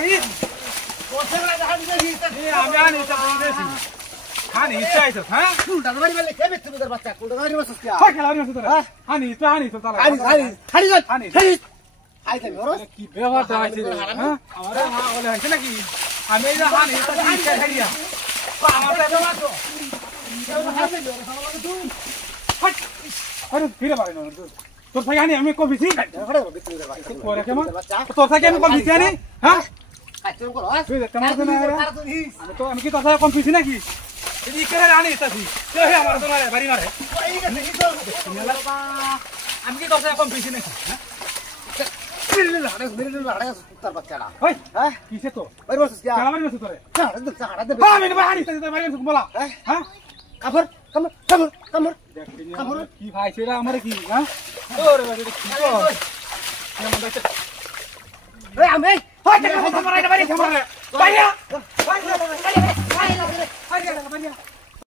नहीं कोसे वाला जहां नहीं ये আমি আনি তো বলেছি হানি চাইছো হ্যাঁ कुलटा मारी वाले के बेच तुम इधर बच्चा कुलटा मारी बस क्या হয় খেলা হইছে তোরা হানি তো তালা हानी हानी हानी जा হানি हानी हाय ते और কি ব্যবহার দেখাইছে হ্যাঁ আমারে মা বলে হইছে নাকি আমি এই যে হানি তো কি খাই দিয়া আমার তো মাছো আরে ফিরে পারে না তোর থেকে আনি আমি কফি ছি खड़े हो बिल्कुल इधर बच्चा তোর কেমন তোর থেকে আমি কফি ছি আনি হ্যাঁ কাচুম করো তুই তোমার তো না আমি কি তোর থেকে কফি ছি নাকি এই কে আনি তাছি কে হে আমার তো মারে বাড়ি মারে আমি কি তোর থেকে কফি ছি নাকি হ্যাঁ मेरे लड़े उत्तर बच्चा ওই हां কিসে তো मेरे बस क्या খেলা মারি না তোরে हाड़ा दे আমি না বাড়ি তাছি মারি না বলা হ্যাঁ কাফর কামর কামর কামর কামর কি ভাই সেটা আমারে কি হ্যাঁ ওরে বাড়ি কি তো কেমন দেখতে এই আমি হয় টাকা মারাই না বাড়ি মারা বাইয়া বাইয়া বাইয়া বাইয়া